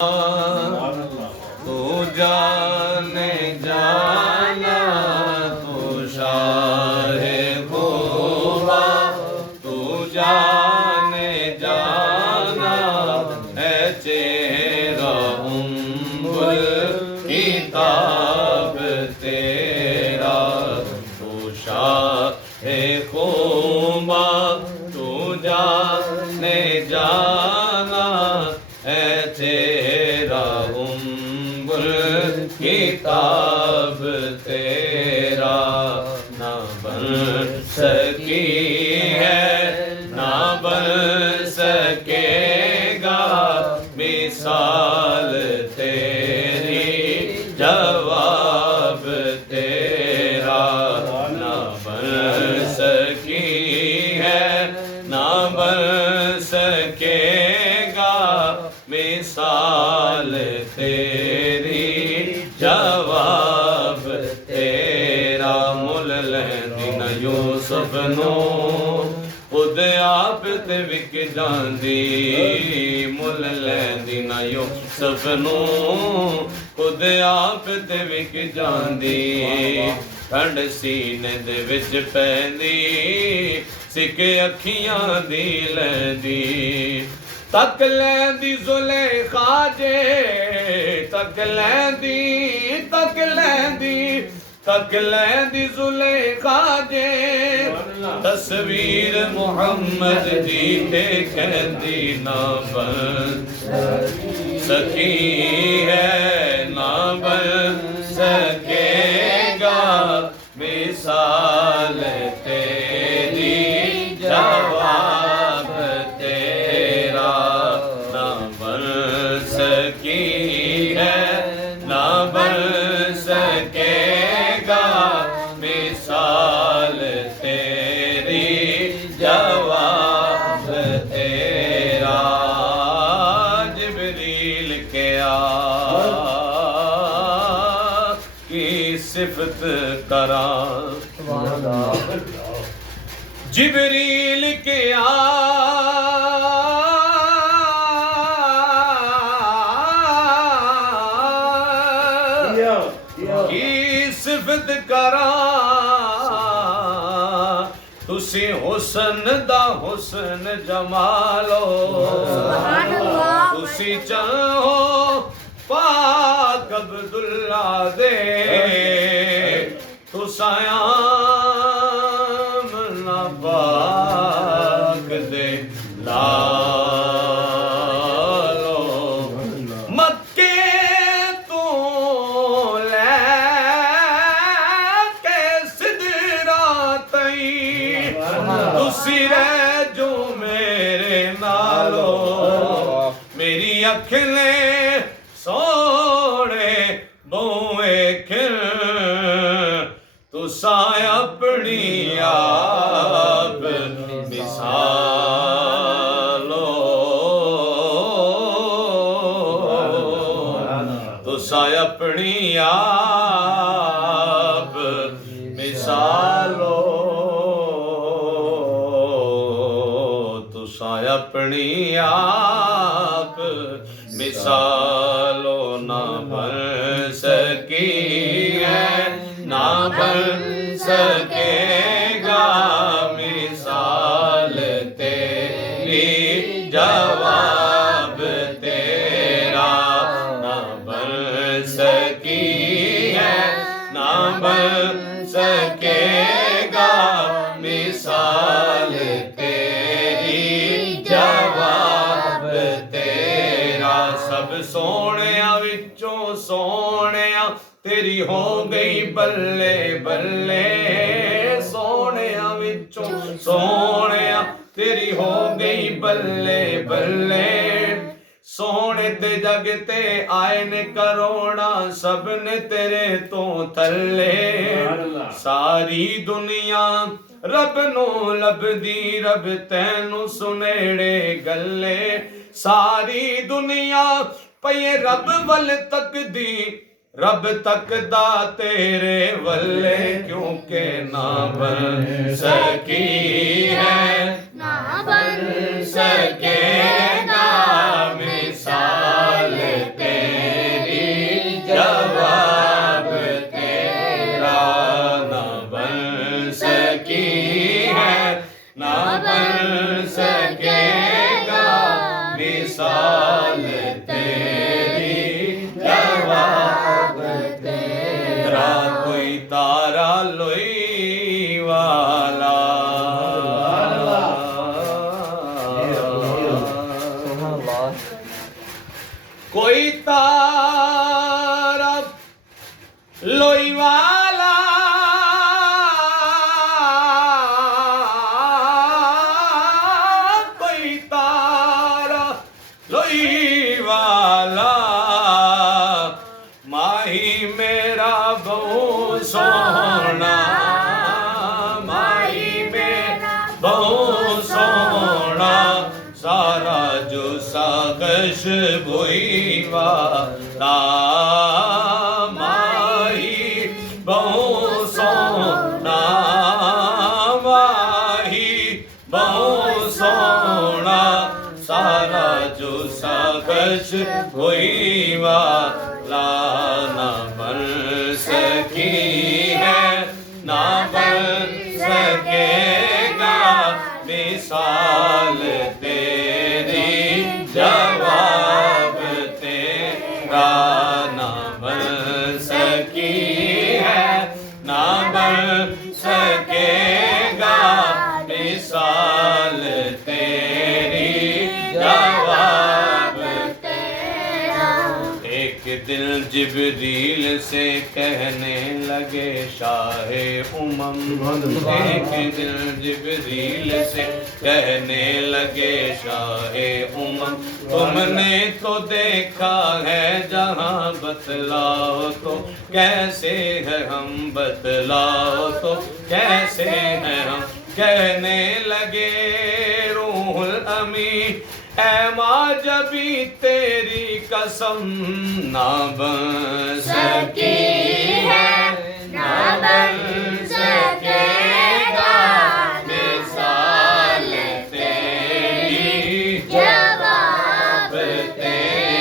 تو جانے جانا تو شاہ خوبا، تو جانے جانا ہے چہرہ کتاب تیرا، تو شاہ خوبا تو جانے جانا ہے تیرا کتاب تیرا، نہ بن سکی ہے نہ بن سکے گا مثال تیری، جواب تیرا نہ بن سکی ہے نہ بن سکے گا مثال تیری، جواب تیرا۔ مل لیندی نہ یوسف نو خود آپ تے وک جاندی، مل لیندی نہ یوسف نو خود آپ تے وک جاندی، ٹھنڈ سینے دے وچ پیندی سکھ اکھیاں دی لیندی، تک لیندی زلیخا جے، تک لیندی تک لیندی تک لیندی زلیخا جے، تصویر محمد دی تے کہندی نہ بن سکی ہے نہ بن سکے گا مثال تیری، جواب تیرا نہ بن سکی ہے نہ بن سکے گا مثال تیری، جواب تیرا۔ جبریل کے کی صفت کراں، جبریل کے کی صفت کراں، تسی حسن دا حسن جمالو، تسی چاہو پاک عبداللہ دے، تسایاں منا پاک دے لالو، مکے تو لے کے سدرا تئی، تسی رہ جو میرے نالو، میری اکھ نے سوڑے دوئے کھر، تسائے اپنی آپ مثالو، تسائے اپنی آپ مثالو، تسائے اپنی آپ مثالو، نہ بن سکی ہے نہ بن سکے گا مثال تیری، جواب تیرا نہ بن سکی ہے نہ بن سکے گا مثال تیری، جواب تیرا۔ سب سونیاں وچوں سونیاں تیری ہو گئی بلے بلے، سونیاں وچوں سونیاں تیری ہو گئی بلے بلے، سونے تے جگ تے آئے نے کروڑا سب نے تیرے تو تھلے، ساری دنیا رب نو لب دی، رب تینو سنیڑے گلے، ساری دنیا پئے رب ول تک دی، رب تک دا تیرے ولے، کیونکہ نہ بن سکی ہے نہ بن سکے گا مثال کوئی تارا لوئی والا کوئی تارا لوئی والا ماہی میرا بہت سونا ماہی میرا بہت سونا سارا جو ساغش بوئی والا ماہی بہت سونا ماہی بہت سونا سارا جو ساغش بوئی والا نہ بن سکی ہے نہ بن سکے گا مثال تیری جواب تیرا نہ بن سکی ہے نہ بن سکے گا مثال تیری جواب تیرا ایک دل جبریل سے کہنے لگے شاہ ایک دل جبریل سے کہنے لگے شاہ تم نے تو دیکھا ہے جہاں بتلاؤ تو کیسے ہے ہم بتلاؤ تو کیسے ہیں ہم کہنے لگے روح الامین اے ماں جبھی تیری قسم نہ بن سکی